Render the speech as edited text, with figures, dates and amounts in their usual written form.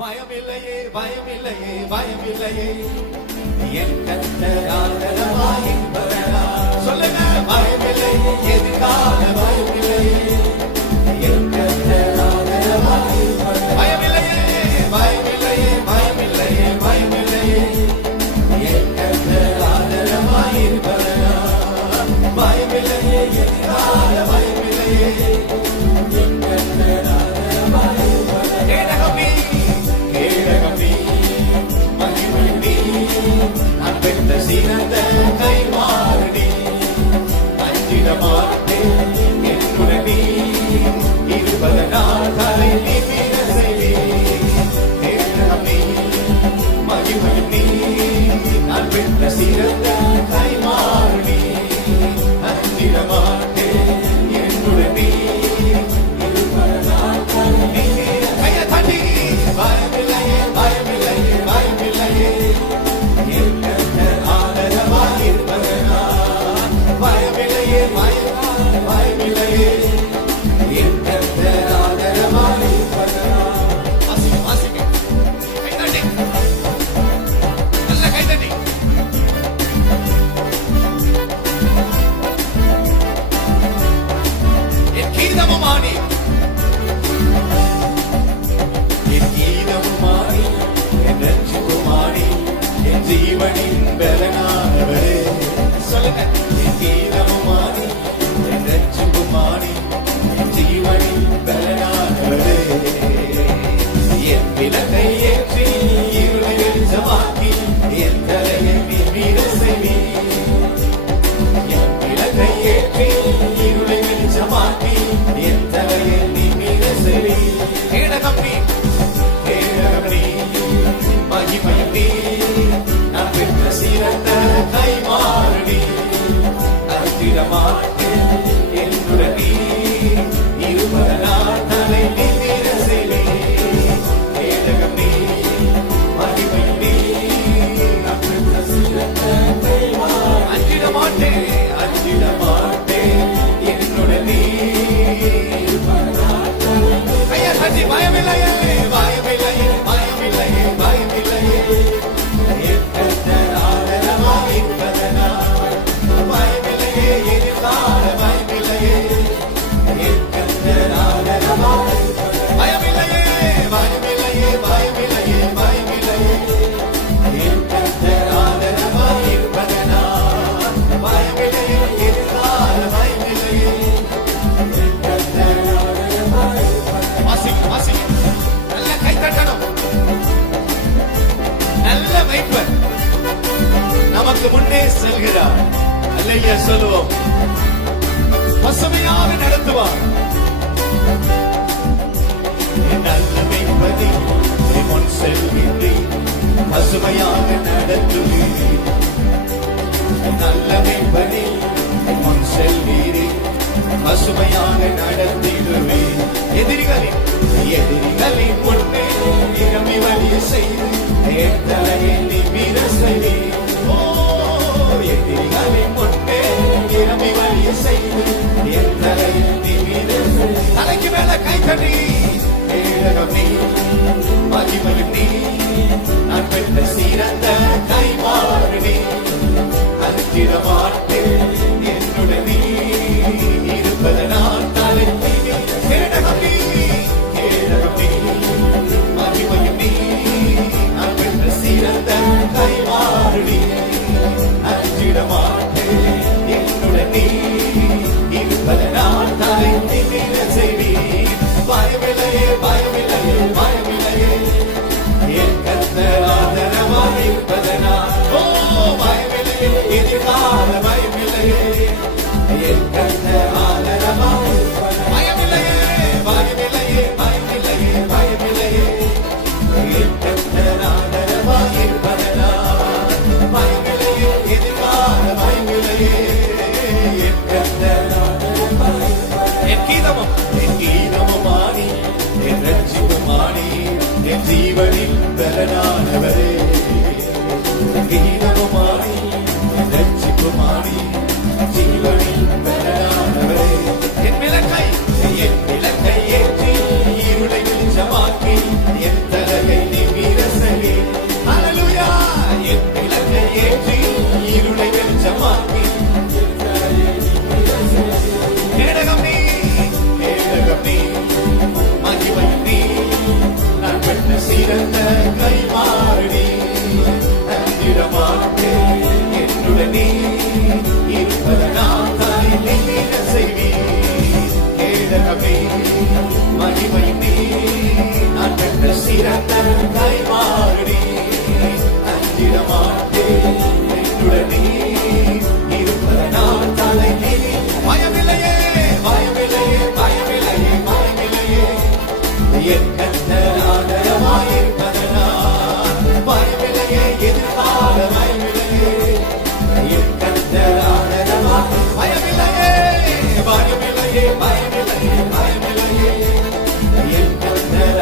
பயமில்லையே பயமில்லையே பயமில்லையே என் கர்த்தர் ஆதரவாயிருப்பதனால் சொல்லுங்க பயமில்லை எதிர்கால பயமில்லையே என் கர்த்தர் ஆதரவாயிருப்பதனால் பயமில்லையே பயமில்லையே பயமில்லையே பயமில்லையே என் கர்த்தர் ஆதரவாயிருப்பதனால் பயமில்லையே எதிர்கால பயமில்லையே என் கர்த்தர் ஆதரவாயிருப்பதனால் கேடகமே சிறந்த கைமாறி அஞ்சிட மாட்டேன் என்னுடனே இருப்பதனால் தலை நிமிர செய்வேன் மகிமையும் நீ நான் பெற்ற சிறந்த கைமாறி அஞ்சிட மாட்டேன் என்னுடனே இருப்பதனால் தலை நிமிர கைய தட்டி பயமில்லையே பயமில்லையே பயமில்லையே பயமில்லையே பயமில்லையே என் கர்த்தர் ஆதரவாயிருப்பதனால் வாசிங்க கைதட்டி நல்ல கைதட்டி என் கீதமுமானி என் கீதமுமானி என் ரட்சிப்புமானி என் ஜீவனின் பலனானவரே சொல்லுங்க கீதமுமானி என் ரட்சிப்புமானி என் ஜீவனின் பலனானவரே என் விளக்கை ஏற்றி இருளை வெளிச்சமாக்கி என் தலையை நிமிர செய்வீர் என் விளக்கை ஏற்றி இருளை வெளிச்சமாக்கி என் தலையை நிமிர செய்வீர் கேடகம் நீ மகிமையும் நீ நான் பெற்ற சிறந்த கைமாறி மாட்டேன் என்னுடனே இருப்பதனால் தலை நிமிர செய்வேன் கேடகம் நீ மகிமையும் நீ நான் பெற்ற சிறந்த கைமாறி அஞ்சிட மாட்டேன் என்னுடனே இருப்பதனால் கையை தட்டி பயமில்லையே பயமில்லையே பயமில்லையே பயமில்லையே என் கர்த்தர் ஆதரவாயிருப்பதனால் பயமில்லையே எதிர்கால பயமில்லையே என் கர்த்தர் ஆதரவாயிருப்பதனால் பயமில்லையே பயமில்லையே பயமில்லையே பயமில்லையே என் கர்த்தர் ஆதரவாயிருப்பதனால் பயமில்லையே எதிர்கால பயமில்லையே என் கர்த்தர் ஆதரவாயிருப்பதனால் வாசிங்க நல்ல கை தட்டணும் நல்ல வைப்பர் நமக்கு முன்னே செல்கிறார் அல்லையா சொல்லுவோம் பசுமையாக நடத்துவார் நல்ல வைப்பதை முன் செல்கின்றேன் பசுமையாக நடத்துவீர் நல்ல வைப்பதை முன் செல்கிறேன் பசுமையாக நடத்திடுவேன் எதிரிகளின் முன்னே இறமி வழிய செய்து என் தலையை நிமிர செய்வேன் எதிரிகளின் முன்னே இறமி வழிய செய்து என் தலையை நிமிர தலைக்கு மேல கைத்தடி கேடகம் நீ மகிமையும் நீ நான் பெற்ற சிறந்த கைமாறி அஞ்சிட மாட்டேன் என்னுடனே இருப்பதனால் தலை கேடகம் நீ மகிமையும் நீ நான் பெற்ற சிறந்த கைமாறி அஞ்சிட மாட்டேன் என்னுடனே இருப்பதனால் தலை நிமிர செய்வீர் பயமில்லையே பயமில்லையே பயமில்லையே என் கர்த்தர் ஆதரவாயிருப்பதனால் பயமில்லையே எதிர்கால பயமில்லையே என் கர்த்தர் ஆதரவாயிருப்பதனால் பயமில்லையே பயமில்லையே பயமில்லையே பயமில்லையே என் கர்த்தர் ஆதரவாயிருப்பதனால் பயமில்லையே எதிர்கால பயமில்லையே என் கர்த்தர் ஆதரவாயிருப்பதனால் என் கீதமுமானி என் ரட்சிப்புமானி என் ஜீவனின் பலனானவரே கீதமுமானி என் ரட்சிப்புமானி ஜீவனின் பலனானவரே என் விளக்கை ஏற்றி இருளை வெளிச்சமாக்கி என் தலையை இரத்தம் கைமாறடி அஞ்சிட மாட்டேன் என்னுடனே இருப்பத நான் தலைக்கு பயமில்லையே பயமில்லையே பயமில்லையே பயமில்லையே என் கர்த்தர் ஆதரவாயிருப்பதனால் பயமில்லையே எதிர்கால பயமில்லையே என் கர்த்தர் ஆதரவாய் பயமில்லையே பயமில்லையே பயமில்லையே பயமில்லையே என் கர்த்தர்